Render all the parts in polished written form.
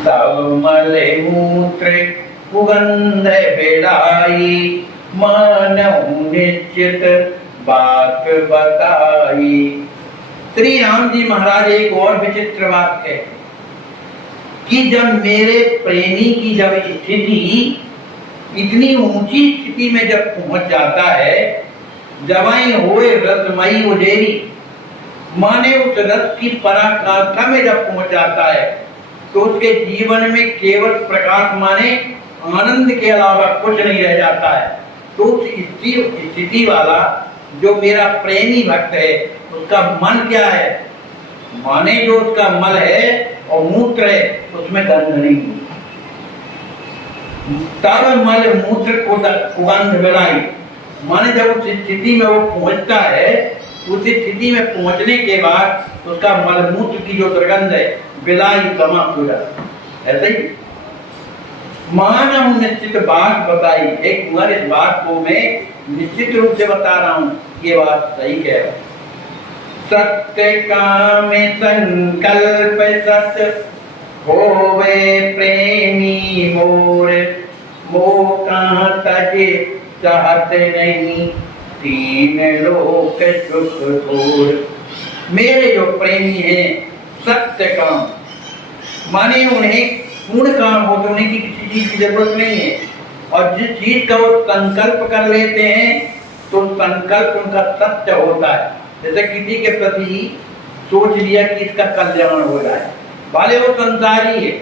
तव मल मूत्र कुगंध बिड़ाई, मानहु निश्चित बात बताई। श्री राम जी महाराज एक और विचित्र बात है कि जब मेरे प्रेमी की जब स्थिति इतनी ऊंची स्थिति में जब पहुंच जाता है, जवाई होए रसमयी उजेरी, माने उस रस की पराकाष्ठा में जब पहुंच जाता है तो उसके जीवन में केवल प्रकाश माने आनंद के अलावा कुछ नहीं रह जाता है। तो उस स्थिति वाला जो मेरा प्रेमी भक्त है उसका मन क्या है, माने जो उसका मल है और मूत्र है उसमें गंध नहीं। तब मल मूत्र को सुगंध बिड़ाई, माने जब उस स्थिति में वो पहुंचता है, उस स्थिति में पहुंचने के बाद उसका मल मूत्र की जो दुर्गंध है बिलाई समाप्त हो जाती है। ऐसे ही मानव निश्चित बात बताई। एक कुंवर इस बात को मैं निश्चित रूप से बता रहा हूं, ये बात सही कह रहा है। सत्य काम संकल्प सत्य होवे प्रेमी मोर, मोह कहाँ तजे चाहते नहीं, तीन लोक सुख थोर। मेरे जो प्रेमी हैं सत्य काम, माने उन्हें पूर्ण काम हो तो उन्हें किसी चीज की जरूरत नहीं है, और जिस चीज का वो संकल्प कर लेते हैं तो संकल्प उनका सत्य होता है। जैसे किसी के प्रति सोच लिया कि इसका कल्याण हो जाए, भले वो संसारी है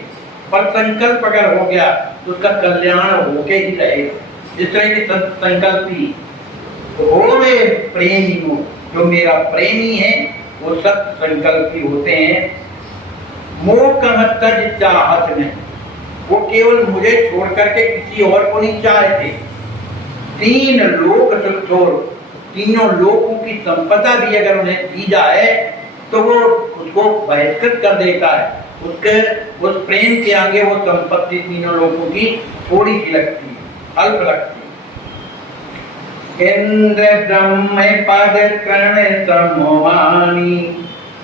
पर संकल्प अगर हो गया तो उसका कल्याण होके ही रहेगा। इस तरह के संकल्प ही होवे प्रेमी हो, जो मेरा प्रेमी है वो सत्य संकल्पी होते हैं। मोह का तज चाहत में, वो केवल मुझे छोड़ करके किसी और को नहीं चाहते। तीन लोक सुख थोर, तीनों लोगों की संपदा भी अगर उन्हें दी जाए तो वो उसको बहिष्कृत कर देता है। उसके उस प्रेम के आगे वो संपत्ति तीनों लोगों की थोड़ी सी लगती है, अल्प लगती है। इंद्र ब्रह्म पद कर्ण सम्मानी,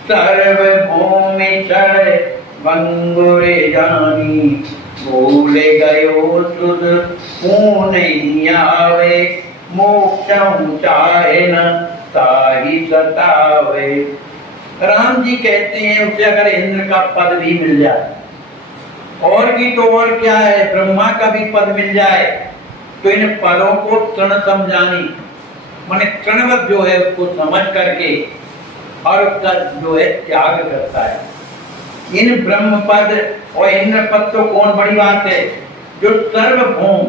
सर्व भूमि चढ़ बंगुरे जानी, भूल गयो सुध मुँह नहीं आवे, मोक्षं चाहे न ताहि सतावे। राम जी कहते हैं उसे अगर इंद्र का पद भी मिल जाए, और की तो और क्या है, ब्रह्मा का भी पद मिल जाए, तो इन पदों को तृण समझानी, माने तृणवत जो है उसको समझ करके और उसका जो है त्याग करता है। इन ब्रह्म पद और इंद्र पद तो कौन बड़ी बात है, जो सर्वभौम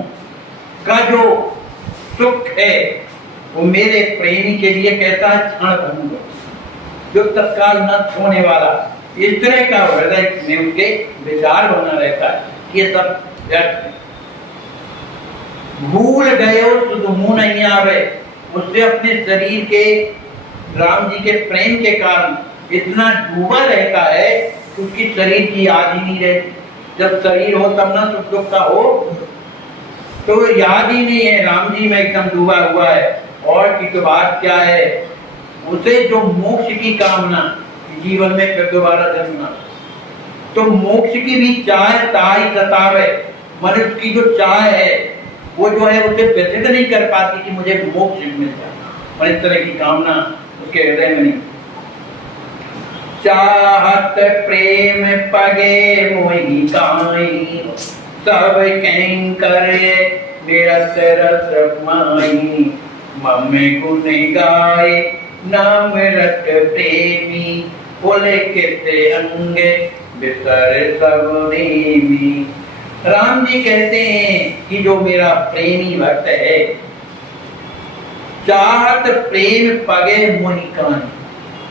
का जो सुख है वो मेरे प्रेमी के लिए कहता है क्षण भंग, जो तत्काल नष्ट होने वाला। इस तरह का हृदय में उसके विचार बना रहता है कि ये सब व्यर्थ है। भूल गए सुध मुँह नहीं आवे, उससे अपने शरीर के, राम जी के प्रेम के कारण इतना डूबा रहता है कि उसकी शरीर की याद ही नहीं रहती। जब शरीर हो तब ना सुख दुख का हो, तो याद ही नहीं है, राम जी में एकदम डूबा हुआ है। और की तो बात क्या है, उसे जो मोक्ष की कामना, जीवन में फिर दोबारा जन्मना, तो मोक्ष की भी चाह ताई सतावे, मनुष्य की जो चाह है वो जो है उसे व्यतीत नहीं कर पाती कि मुझे मोक्ष मिल जाए, और इस तरह की कामना उसके हृदय में नहीं। चाहत प्रेम पगे मोहि काई, सब कहीं करे निरत रस माई, मम्मे गुण गाए नाम रट प्रेमी, बोले किते अंगे बिसर सब नेमी। राम जी कहते हैं कि जो मेरा प्रेमी भक्त है, चाहत प्रेम पगे मोहि काई,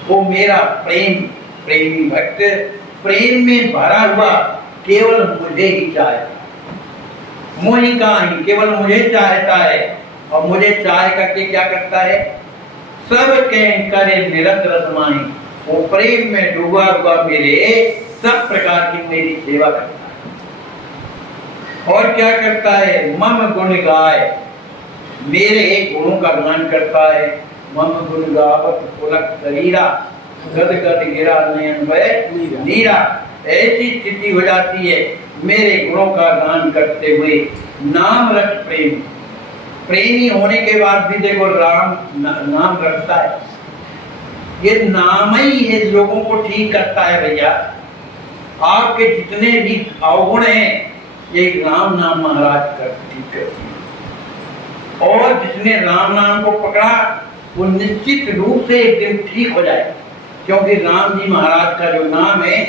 वो मेरा प्रेमी भक्त प्रेम में भरा हुआ केवल मुझे ही चाहता, मोहि काई, केवल मुझे चाहता है। और मुझे चाह करके क्या करता है, सब कह करे निरत रसमाई, वो प्रेम में डूबा हुआ मेरे सब प्रकार की मेरी सेवा करता है। और क्या करता है, मम गुण गाय, मेरे गुणों का गान करता है। मम गुण गावत पुलक शरीरा, गद गद गिरा नयन वै नीरा, ऐसी स्थिति हो जाती है मेरे गुणों का गान करते हुए। नाम रट प्रेम, प्रेमी होने के बाद भी देखो राम नाम रटता है। ये नाम ही है लोगों को ठीक करता है भैया। आपके जितने भी अवगुण हैं ये राम नाम महाराज कर ठीक करती है। और जिसने राम नाम को पकड़ा वो निश्चित रूप से एक दिन ठीक हो जाए, क्योंकि राम जी महाराज का जो नाम है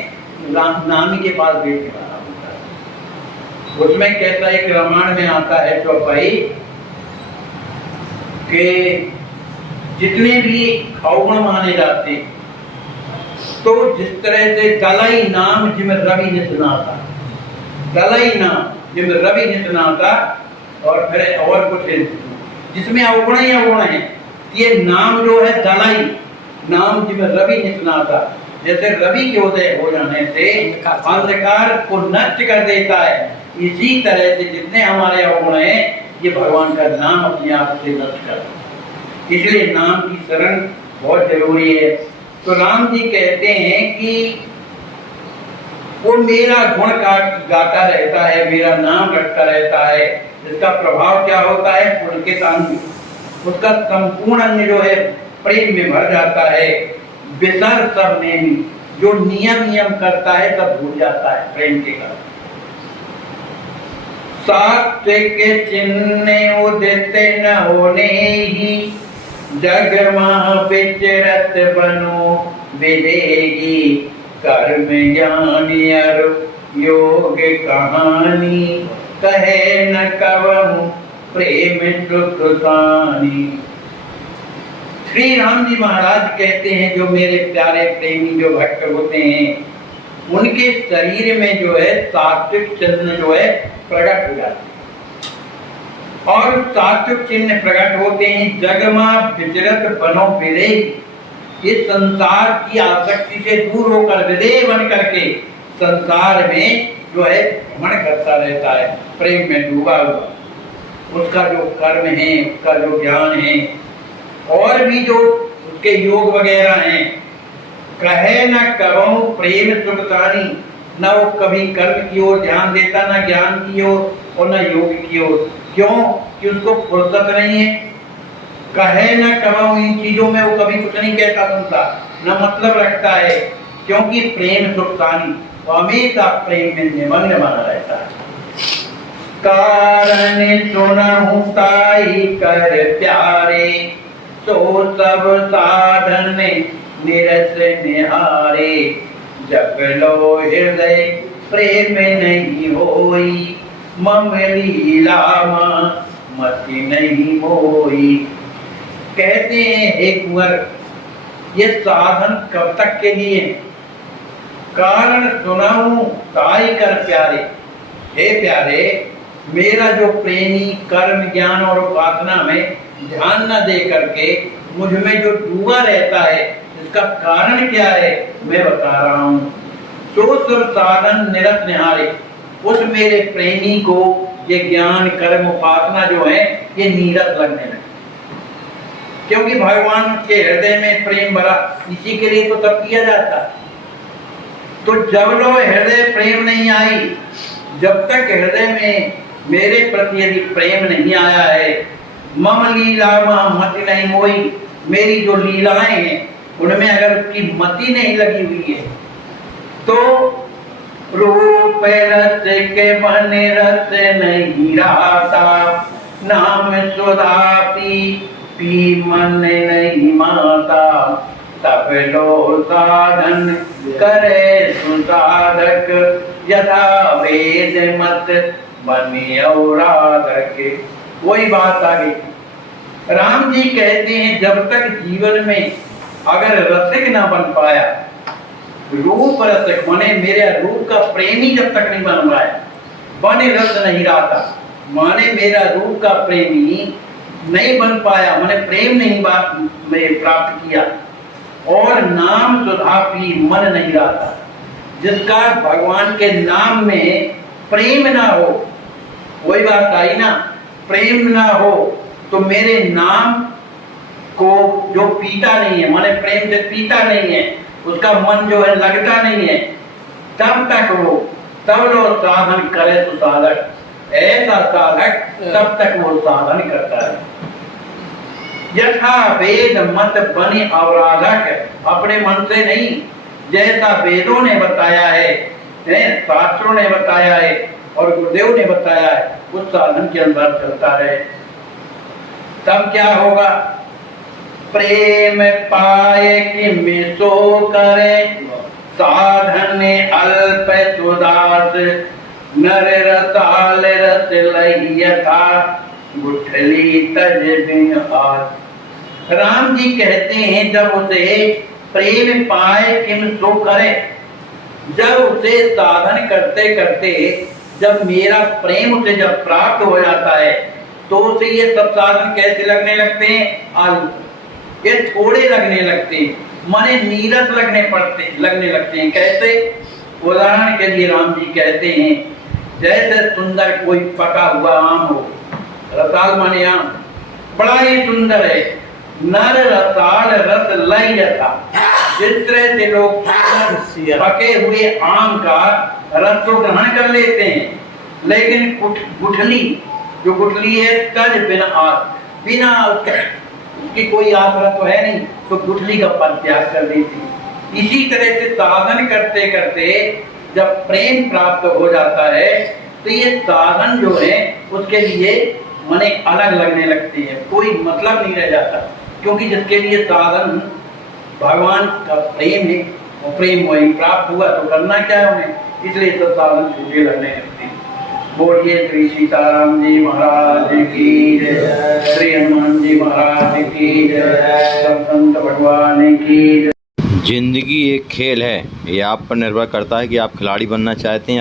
राम नामी के पास बैठने वाला होता है। उसमें कैसा एक रामायण में आता है चौपाई कि जितने भी अवगुण माने जाते तो जिस तरह से दलाई नाम जिम रवि ने सुना था, दलाई नाम जिम रवि ने सुना था, और फिर और कुछ जिसमें अवगुण ही अवगुण है। ये नाम जो है दलाई नाम जिम रवि ने सुना था, जैसे रवि के उदय हो जाने से अंधकार को नष्ट कर देता है, इसी तरह से जितने हमारे अवगुण हैं ये भगवान का नाम अपने आप से नष्ट करता है। इसलिए नाम की शरण बहुत जरूरी है। तो राम जी कहते हैं कि वो मेरा गुण गाता रहता है, मेरा नाम रटता रहता है। इसका प्रभाव क्या होता है? पुलकित अंग, उसका संपूर्ण अंग जो है प्रेम में भर जाता है। विसर सब नेमी, जो नियम करता है सब भूल जाता है प्रेम के कारण। सात्विक चिन्ह उदित न होने ही, जग मह विचरत बनो विदेगी। कर्म ज्ञान अर योग कहानी, कहे न कवहु प्रेम सुख सानी। श्री राम जी महाराज कहते हैं जो मेरे प्यारे प्रेमी जो भक्त होते हैं उनके शरीर में जो है सात्विक चिन्ह जो है प्रकट हो जाते हैं। और सात्विक चिन्ह प्रकट होते हैं जगमा विचरत बनो विदेह, इस संसार की आसक्ति से दूर होकर विदेह बन करके संसार में जो है भ्रमण करता रहता है, प्रेम में डूबा हुआ। उसका जो कर्म है, उसका जो ज्ञान है, और भी जो उसके योग वगैरह हैं, कहे न करो प्रेम सुखतानी, न वो कभी कर्म की ओर ध्यान देता, न ज्ञान की ओर और न योग की ओर। क्यों? कि उसको फुर्सत नहीं है। कहे न करो, इन चीजों में वो कभी कुछ नहीं कहता सुनता, न मतलब रखता है, क्योंकि प्रेम सुखतानी, वो हमेशा प्रेम में निमग्न बना रहता है। कारण सुनहु ताई कर प्यारे, तो सब साधन निरस निहारे। जब लो हृदय प्रेम नहीं होई, मम लीला मति नहीं मोई। कहते हैं हे कुंवर, ये साधन कब तक के लिए? कारण सुनाऊं ताई कर प्यारे, हे प्यारे मेरा जो प्रेमी कर्म ज्ञान और उपासना में ध्यान न दे करके मुझ में जो डूबा रहता है, इसका कारण क्या है मैं बता रहा हूँ। तो सब साधन निरत निहारे, उस मेरे प्रेमी को ये ज्ञान कर्म उपासना जो है ये नीरस लगने लगे, क्योंकि भगवान के हृदय में प्रेम भरा, इसी के लिए तो तब किया जाता। तो जब लो हृदय प्रेम नहीं आई, जब तक हृदय में मेरे प्रति यदि प्रेम नहीं आया है, मम लीला मति नहीं मोई, मेरी जो लीलाएं हैं उनमें अगर उसकी मति नहीं लगी हुई है, तो रूप रस के मन रस नहीं रहता, नाम सुधा पी मन नहीं माता। तब लो साधन करे सुसाधक, यथा वेद मत बने औराधक। वही बात आ गई। राम जी कहते हैं जब तक जीवन में अगर रसिक ना बन पाया, रूप रसिक माने मेरे रूप का प्रेमी जब तक नहीं बन पाया, बने रस नहीं रहा था, माने मेरा रूप का प्रेमी नहीं बन पाया, माने प्रेम नहीं में प्राप्त किया, और नाम सुधा पी मन नहीं रहा था, जिसका भगवान के नाम में प्रेम ना हो। वही बात आई ना, प्रेम ना हो तो मेरे नाम को जो पीता नहीं है, माने प्रेम से पीता नहीं है, उसका मन जो है लगता नहीं है, तब लोग साधन करे तो साधक ऐसा साधक तब तक वो साधन करता है। यथा वेद मत बने अवराधक, अपने मन से नहीं, जैसा वेदों ने बताया है, शास्त्रों ने बताया है और गुरुदेव ने बताया है, उस साधन के अंदर चलता रहे। तब क्या होगा? प्रेम पाए कि मिसो करे, साधन अल्प सुदास, नर रसाल रस लयथा, गुठली तज बिन आस। राम जी कहते हैं जब उसे प्रेम पाए किम सो करे, जब उसे साधन करते करते जब मेरा प्रेम उसे जब प्राप्त हो जाता है तो उसे ये सब साधन कैसे लगने लगते हैं? ये थोड़े लगने लगते हैं, माने नीरस लगने लगते हैं। कैसे? उदाहरण के लिए राम जी कहते हैं जैसे सुंदर कोई पका हुआ आम हो, रसाल माने आम, बड़ा ही सुंदर है, नर रसाल रस लय था। जिस तरह से लोग पके हुए आम का रस तो ग्रहण कर लेते हैं, लेकिन गुठली जो गुठली है तज बिना आस, बिना उसकी कोई आसरा तो है नहीं, तो गुठली का पद त्याग कर देती। इसी तरह से साधन करते करते जब प्रेम प्राप्त हो जाता है तो ये साधन जो है उसके लिए मने अलग लगने लगती है, कोई मतलब नहीं रह जाता, क्योंकि जिसके लिए साधन भगवान का प्रेम है, और प्रेम वही प्राप्त हुआ तो करना क्या है उन्हें, इसलिए सब साधन छूटे लगने लगते हैं। बोलिए श्री सीताराम जी महाराज की जय, श्री हनुमान जी महाराज की जय, सब संत भगवान की जय। जिंदगी एक खेल है, ये आप पर निर्भर करता है कि आप खिलाड़ी बनना चाहते हैं